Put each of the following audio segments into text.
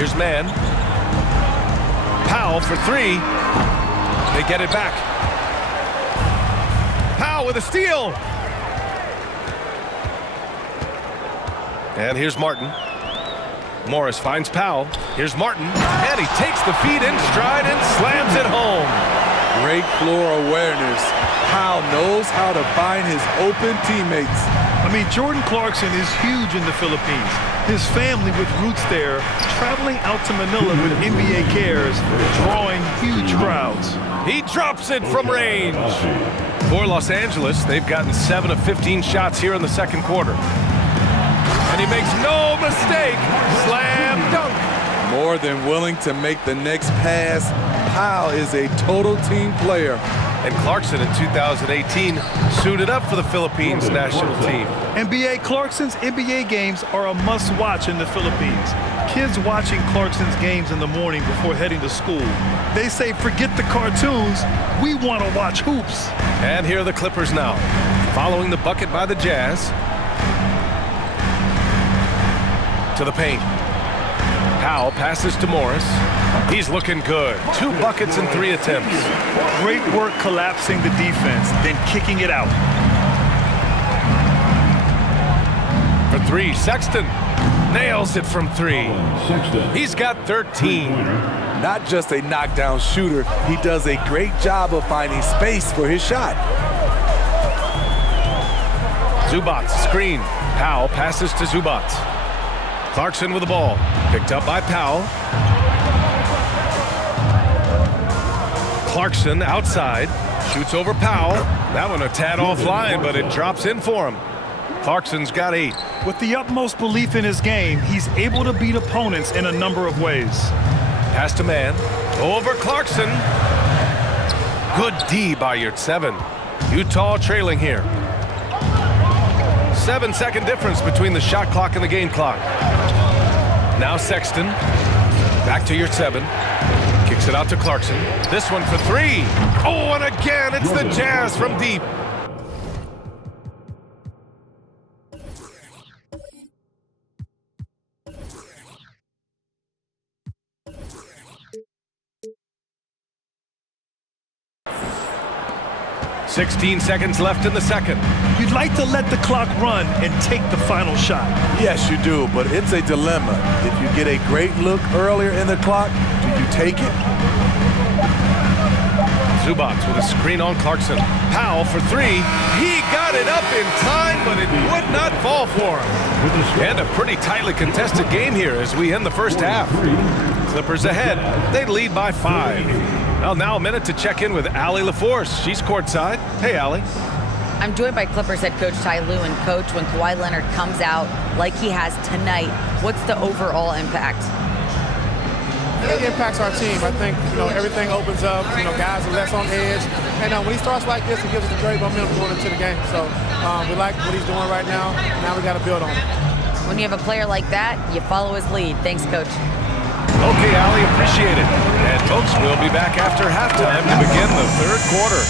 Here's man. Powell for three. They get it back. Powell with a steal. And here's Martin. Morris finds Powell. Here's Martin. And he takes the feed in stride and slams it home. Great floor awareness. Powell knows how to find his open teammates. I mean, Jordan Clarkson is huge in the Philippines. His family with roots there, traveling out to Manila with NBA cares, drawing huge crowds. He drops it from range. For Los Angeles, they've gotten 7 of 15 shots here in the second quarter. And he makes no mistake. Slam dunk. More than willing to make the next pass. Powell is a total team player. And Clarkson in 2018 suited up for the Philippines national team. NBA Clarkson's NBA games are a must-watch in the Philippines. Kids watching Clarkson's games in the morning before heading to school. They say, forget the cartoons, we want to watch hoops. And here are the Clippers now, following the bucket by the Jazz. To the paint. Powell passes to Morris. He's looking good. 2 buckets in 3 attempts. Great work collapsing the defense, then kicking it out. For 3, Sexton nails it from 3. He's got 13. Not just a knockdown shooter, he does a great job of finding space for his shot. Zubac screen. Powell passes to Zubac. Clarkson with the ball. Picked up by Powell. Clarkson outside. Shoots over Powell. That one a tad offline, but it drops in for him. Clarkson's got 8. With the utmost belief in his game, he's able to beat opponents in a number of ways. Pass to man. Over Clarkson. Good D by Yurtseven. Utah trailing here. 7-second difference between the shot clock and the game clock. Now Sexton. Back to Yurtseven. Kicks it out to Clarkson. This one for 3. Oh, and again, it's the Jazz from deep. "16 seconds left in the second." You'd like to let the clock run and take the final shot. Yes, you do, but it's a dilemma. If you get a great look earlier in the clock, do you take it? Zubac with a screen on Clarkson. Powell for 3. He got it up in time, but it would not fall for him. And a pretty tightly contested game here as we end the first half. Clippers ahead. They lead by 5. Well, now a minute to check in with Allie LaForce. She's courtside. Hey, Allie. I'm joined by Clippers head coach Ty Lue. And coach, when Kawhi Leonard comes out like he has tonight, what's the overall impact? It impacts our team. I think, everything opens up. Guys are less on edge. And when he starts like this, it gives us a great momentum going into the game. So we like what he's doing right now. Now we got to build on it. When you have a player like that, you follow his lead. Thanks, coach. Okay, Allie, appreciate it. And folks, we'll be back after halftime to begin the third quarter.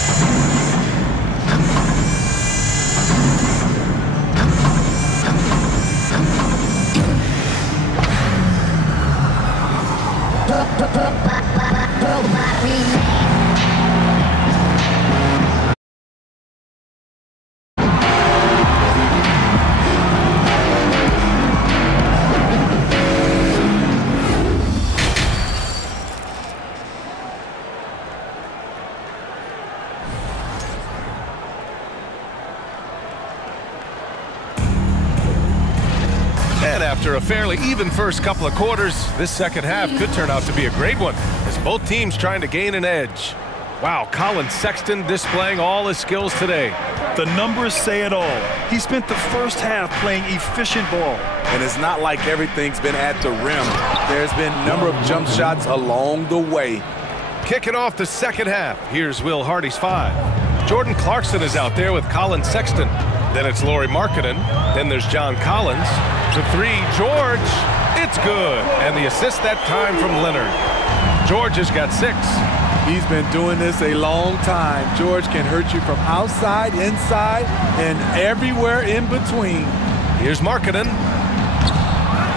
And after a fairly even first couple of quarters, this second half could turn out to be a great one as both teams trying to gain an edge. Wow, Colin Sexton displaying all his skills today. The numbers say it all. He spent the first half playing efficient ball. And it's not like everything's been at the rim. There's been a number of jump shots along the way. Kicking off the second half, here's Will Hardy's 5. Jordan Clarkson is out there with Colin Sexton. Then it's Lauri Markkanen. Then there's John Collins. For 3, George. It's good. And the assist that time from Leonard. George has got 6. He's been doing this a long time. George can hurt you from outside, inside, and everywhere in between. Here's Markkanen.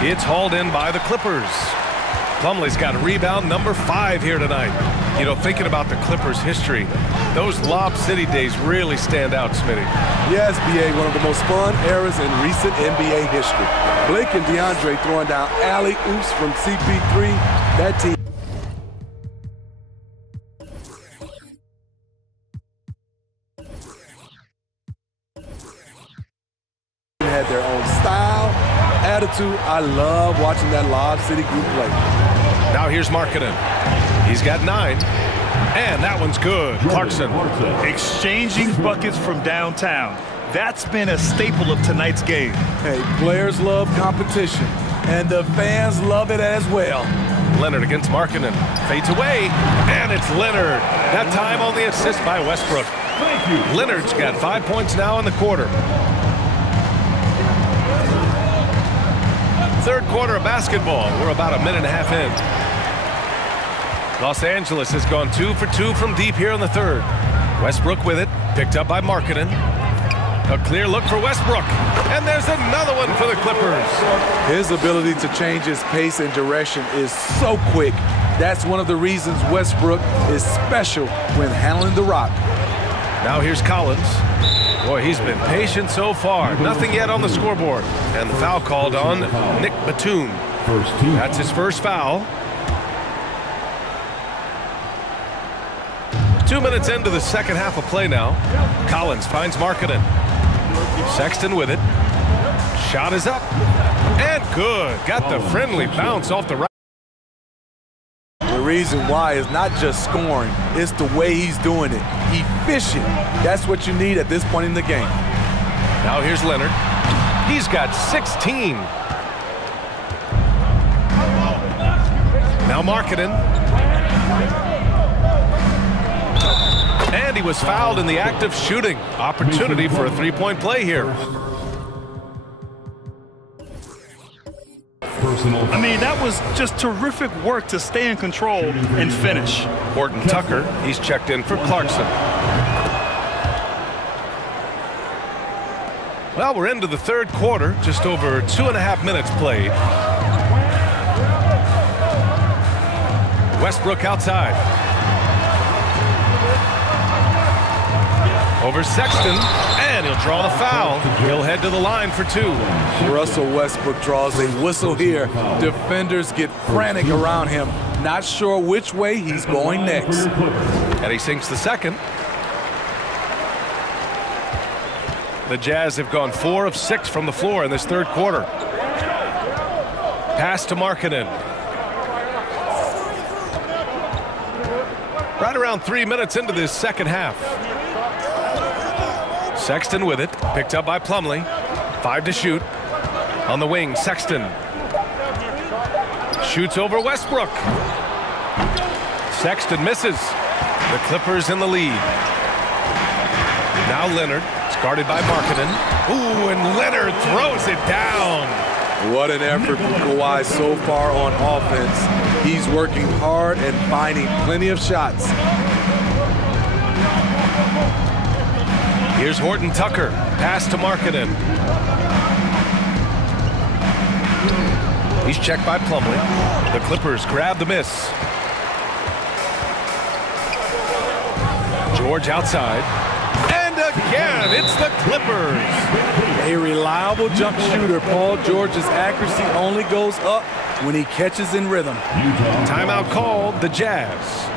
It's hauled in by the Clippers. Plumlee's got rebound number 5 here tonight. You know, thinking about the Clippers' history, those Lob City days really stand out, Smitty. Yes, B.A., one of the most fun eras in recent NBA history. Blake and DeAndre throwing down alley-oops from CP3. That team had their own style, attitude. I love watching that Lob City group play. Now here's Markkanen. He's got 9, and that one's good. Clarkson. Exchanging buckets from downtown. That's been a staple of tonight's game. Hey, players love competition, and the fans love it as well. Leonard against Markkanen. Fades away, and it's Leonard. That time on the assist by Westbrook. Leonard's got 5 points now in the quarter. Third quarter of basketball. We're about a minute and a half in. Los Angeles has gone 2 for 2 from deep here in the third. Westbrook with it, picked up by Markkanen. A clear look for Westbrook, and there's another one for the Clippers. His ability to change his pace and direction is so quick. That's one of the reasons Westbrook is special when handling the rock. Now here's Collins. Boy, he's been patient so far. Nothing yet on the scoreboard. And the foul called on Nick Batum. That's his first foul. 2 minutes into the second half of play now. Collins finds Markkanen. Sexton with it. Shot is up. And good. Got the friendly bounce off the right. The reason why is not just scoring, it's the way he's doing it. Efficient. That's what you need at this point in the game. Now here's Leonard. He's got 16. Now Markkanen. And he was fouled in the act of shooting. Opportunity for a three-point play here. I mean, that was just terrific work to stay in control and finish. Horton Tucker, he's checked in for Clarkson. Well, we're into the third quarter, just over 2.5 minutes played. Westbrook outside. Over Sexton, and he'll draw the foul. He'll head to the line for 2. Russell Westbrook draws a whistle here. Defenders get frantic around him, not sure which way he's going next. And he sinks the second. The Jazz have gone 4 of 6 from the floor in this third quarter. Pass to Markkanen. Right around 3 minutes into this second half. Sexton with it, picked up by Plumlee. 5 to shoot. On the wing, Sexton. Shoots over Westbrook. Sexton misses. The Clippers in the lead. Now Leonard, it's guarded by Markkanen. Ooh, and Leonard throws it down. What an effort from Kawhi so far on offense. He's working hard and finding plenty of shots. Here's Horton Tucker. Pass to Markkanen. He's checked by Plumlee. The Clippers grab the miss. George outside. And again, it's the Clippers. A reliable jump shooter. Paul George's accuracy only goes up when he catches in rhythm. Timeout called, the Jazz.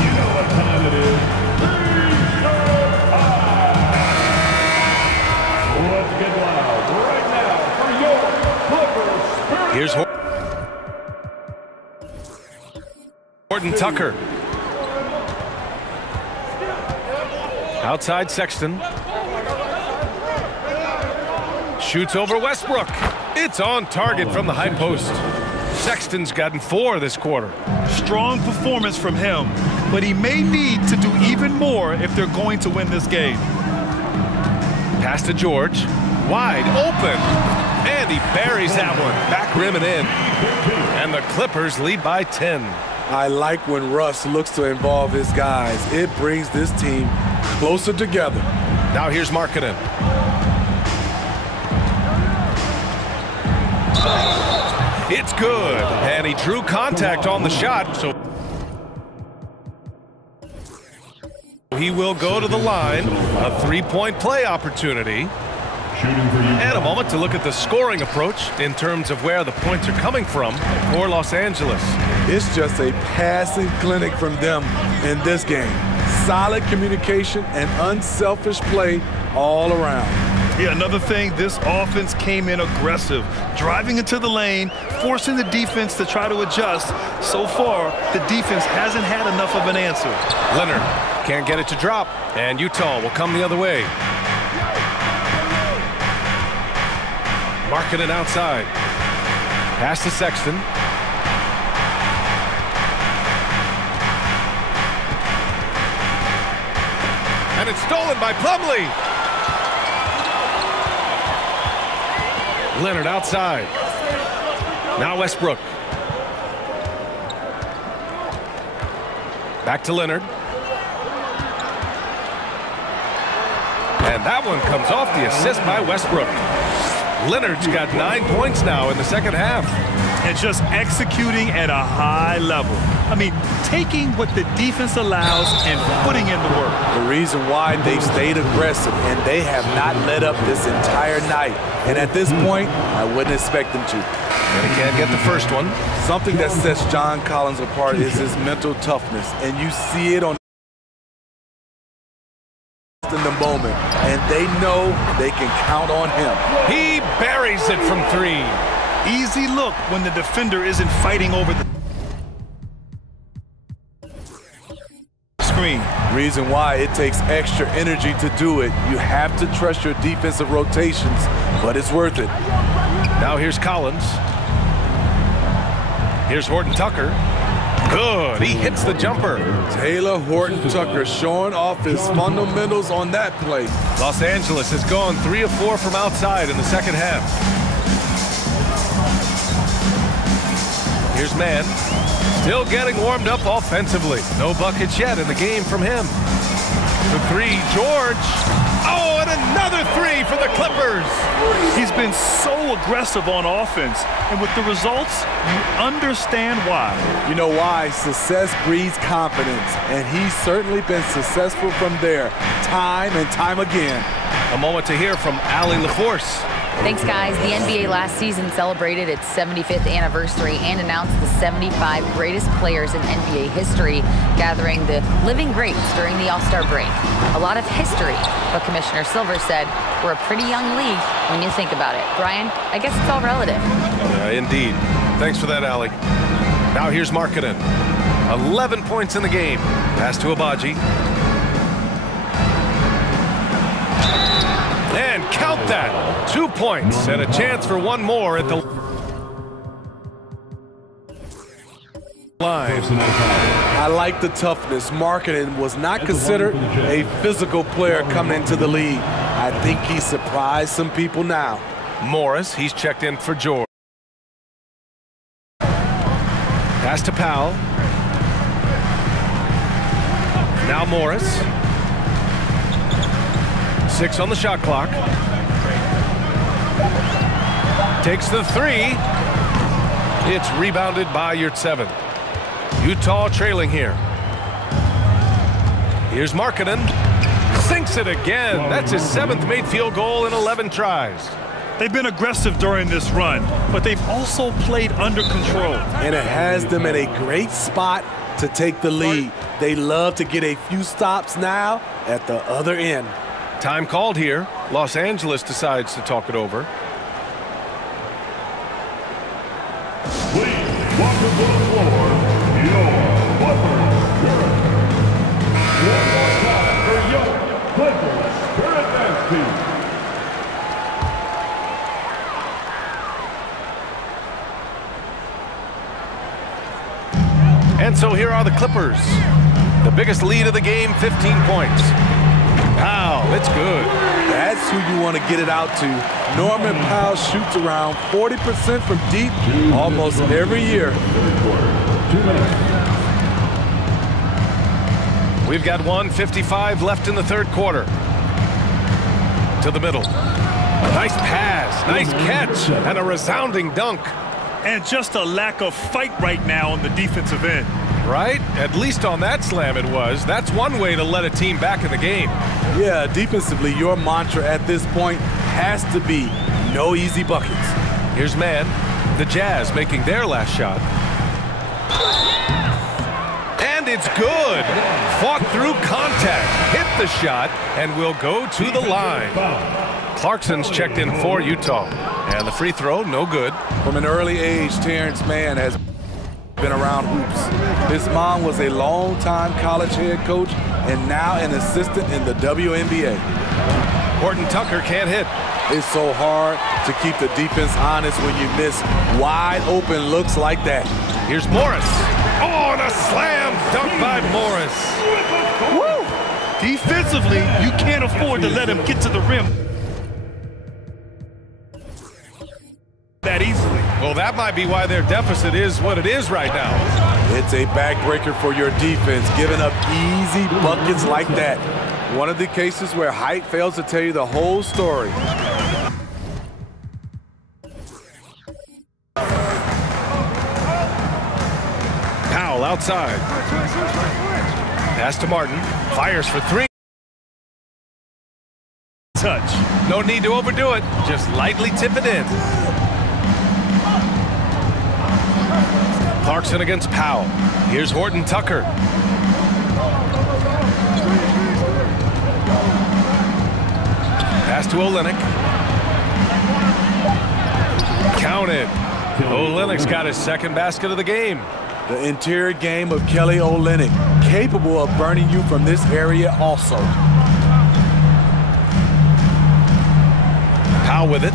You know what time it is. Let's get loud right now for your Clippers. Here's Horton Tucker. Outside Sexton. Shoots over Westbrook. It's on target from the high post. Sexton's gotten 4 this quarter. Strong performance from him, but he may need to do even more if they're going to win this game. Pass to George. Wide open. And he buries that one. Back rim and in. And the Clippers lead by 10. I like when Russ looks to involve his guys. It brings this team closer together. Now here's Markkanen. It's It's good, and he drew contact on the shot, so he will go to the line. A three-point play opportunity. And a moment to look at the scoring approach in terms of where the points are coming from for Los Angeles. It's just a passing clinic from them in this game. Solid communication and unselfish play all around. Yeah, another thing, this offense came in aggressive, driving into the lane, forcing the defense to try to adjust. So far, the defense hasn't had enough of an answer. Leonard can't get it to drop, and Utah will come the other way. Marking it outside. Pass to Sexton. And it's stolen by Plumlee. Leonard outside. Now Westbrook. Back to Leonard. And that one comes off the assist by Westbrook. Leonard's got 9 points now in the second half. And just executing at a high level. I mean, taking what the defense allows and putting in the work. The reason why they've stayed aggressive and they have not let up this entire night. And at this point, I wouldn't expect them to. And he can't get the first one. Something that sets John Collins apart is his mental toughness. And you see it on in the moment, and they know they can count on him. He buries it from three. Easy look when the defender isn't fighting over the screen. Reason why it takes extra energy to do it. You have to trust your defensive rotations, but it's worth it. Now here's Collins. Here's Horton Tucker. Good. He hits the jumper. Taylor Horton Tucker showing off his fundamentals on that play. Los Angeles has gone 3 of 4 from outside in the second half. Here's Mann. Still getting warmed up offensively. No buckets yet in the game from him. For three, George. Oh, and another three for the Clippers. He's been so aggressive on offense, and with the results, you understand why. You know why? Success breeds confidence, and he's certainly been successful from there, time and time again. A moment to hear from Allie LaForce. Thanks, guys. The NBA last season celebrated its 75th anniversary and announced the 75 greatest players in NBA history, gathering the living greats during the All-Star break. A lot of history, but Commissioner Silver said we're a pretty young league when you think about it. Brian, I guess it's all relative. Indeed. Thanks for that, Allie. Now here's Markkanen. 11 points in the game. Pass to Abaji. And count that. 2 points and a chance for one more at the line. I like the toughness. Markkanen was not considered a physical player coming into the league. I think he surprised some people now. Morris, he's checked in for George. Pass to Powell. Now Morris. 6 on the shot clock. Takes the three. It's rebounded by Yurtseven. Utah trailing here. Here's Markkanen. Sinks it again. That's his 7th made field goal in 11 tries. They've been aggressive during this run, but they've also played under control. And it has them in a great spot to take the lead. They love to get a few stops now at the other end. Time called here. Los Angeles decides to talk it over. Please welcome to the floor, your Clippers. One more time for your Clippers Spirit Dance Team. And so here are the Clippers. The biggest lead of the game, 15 points. Powell, it's good. That's who you want to get it out to. Norman Powell shoots around 40% from deep almost every year. We've got 1:55 left in the third quarter. To the middle. Nice pass, nice catch, and a resounding dunk. And just a lack of fight right now on the defensive end. Right? At least on that slam it was. That's one way to let a team back in the game. Yeah, defensively, your mantra at this point has to be no easy buckets. Here's man, the Jazz making their last shot. And it's good. Fought through contact, hit the shot, and will go to the line. Clarkson's checked in for Utah. And the free throw, no good. From an early age, Terrence Mann has been around hoops. His mom was a long-time college head coach and now an assistant in the WNBA. Horton Tucker can't hit. It's so hard to keep the defense honest when you miss wide open looks like that. Here's Morris. Oh, and a slam dunk by Morris. Woo! Defensively, you can't afford to let him get to the rim that easily. Well, that might be why their deficit is what it is right now. It's a backbreaker for your defense, giving up easy buckets like that. One of the cases where height fails to tell you the whole story. Powell outside. Pass to Martin. Fires for three. Touch. No need to overdo it. Just lightly tip it in. Clarkson against Powell. Here's Horton Tucker. Pass to Olynyk. Counted. Olynyk's got his second basket of the game. The interior game of Kelly Olynyk, capable of burning you from this area also. Powell with it.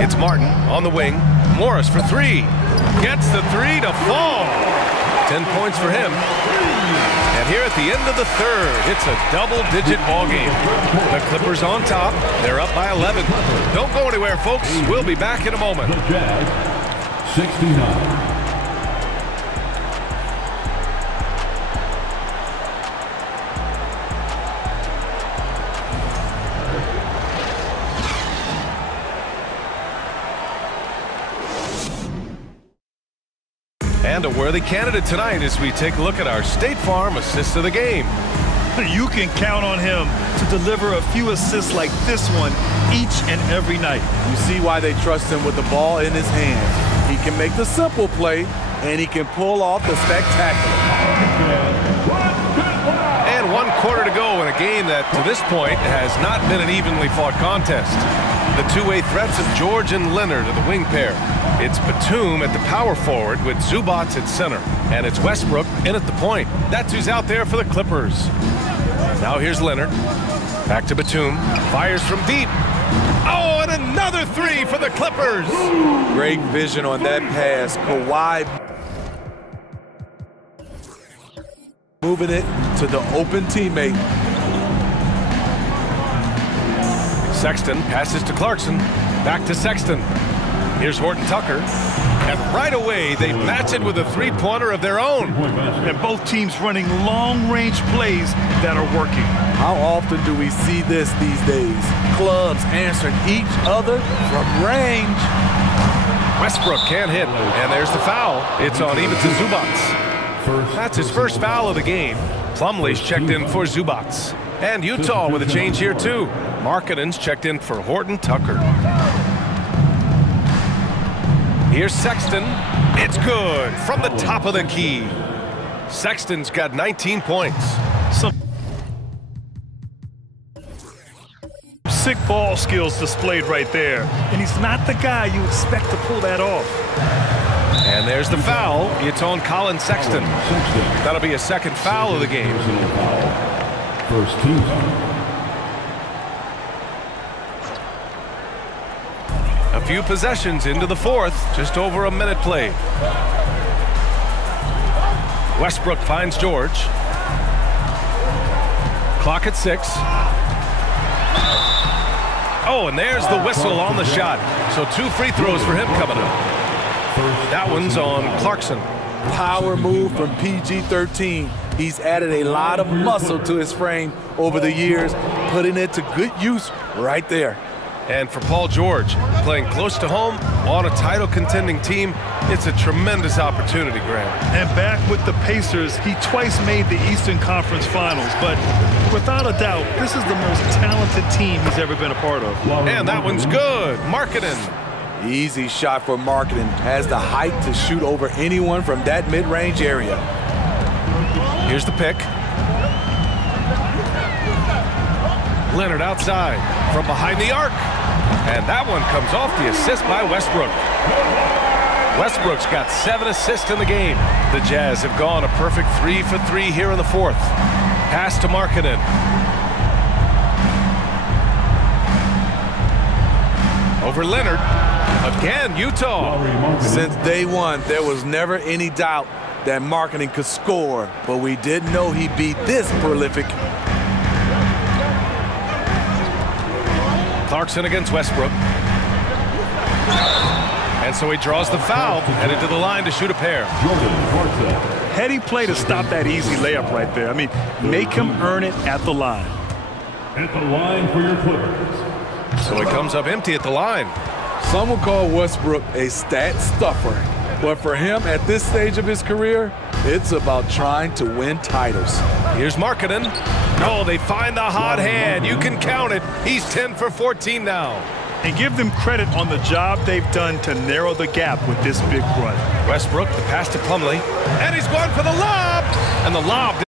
It's Martin on the wing. Morris for three. Gets the three to fall. 10 points for him. And here at the end of the third, it's a double-digit ball game. The Clippers on top. They're up by 11. Don't go anywhere, folks. We'll be back in a moment. The Jazz, 69. And a worthy candidate tonight as we take a look at our State Farm assist of the game. You can count on him to deliver a few assists like this one each and every night. You see why they trust him with the ball in his hand. He can make the simple play, and he can pull off the spectacular. And 1 quarter to go in a game that, to this point, has not been an evenly fought contest. The two-way threats of George and Leonard are the wing pair. It's Batum at the power forward with Zubac at center. And it's Westbrook in at the point. That's who's out there for the Clippers. Now here's Leonard. Back to Batum. Fires from deep. Oh, and another three for the Clippers. Great vision on that pass. Kawhi moving it to the open teammate. Sexton passes to Clarkson. Back to Sexton. Here's Horton Tucker. And right away, they match it with a three-pointer of their own. And both teams running long-range plays that are working. How often do we see this these days? Clubs answering each other from range. Westbrook can't hit. And there's the foul. It's on even to Zubac. That's his first foul of the game. Plumlee's checked in for Zubac. And Utah with a change here, too. Markkanen's checked in for Horton Tucker. Here's Sexton. It's good from the top of the key. Sexton's got 19 points. Some sick ball skills displayed right there. And he's not the guy you expect to pull that off. And there's the foul. It's on Colin Sexton. That'll be a second foul of the game. First team. A few possessions into the fourth, just over a minute played. Westbrook finds George. Clock at 6. Oh, and there's the whistle on the shot. So 2 free throws for him coming up. That one's on Clarkson. Power move from PG-13. He's added a lot of muscle to his frame over the years, putting it to good use right there. And for Paul George, playing close to home on a title-contending team, it's a tremendous opportunity, Graham. And back with the Pacers, he twice made the Eastern Conference Finals. But without a doubt, this is the most talented team he's ever been a part of. And that one's good. Markkanen. Easy shot for Markkanen. Has the height to shoot over anyone from that mid-range area. Here's the pick. Leonard outside from behind the arc. And that one comes off the assist by Westbrook. Westbrook's got 7 assists in the game. The Jazz have gone a perfect 3 for 3 here in the fourth. Pass to Markkanen. Over Leonard. Again, Utah. Since day one, there was never any doubt that Markkanen could score, but we didn't know he'd be this prolific. Clarkson against Westbrook. And so he draws the foul, headed to the line to shoot a pair. Heady play to stop that easy layup right there. I mean, make him earn it at the line. At the line for your Clippers. So he comes up empty at the line. Some would call Westbrook a stat stuffer, but for him at this stage of his career, it's about trying to win titles. Here's Markkanen. Oh, they find the hot hand. You can count it. He's 10 for 14 now. And give them credit on the job they've done to narrow the gap with this big run. Westbrook, the pass to Plumlee. And he's going for the lob. And the lob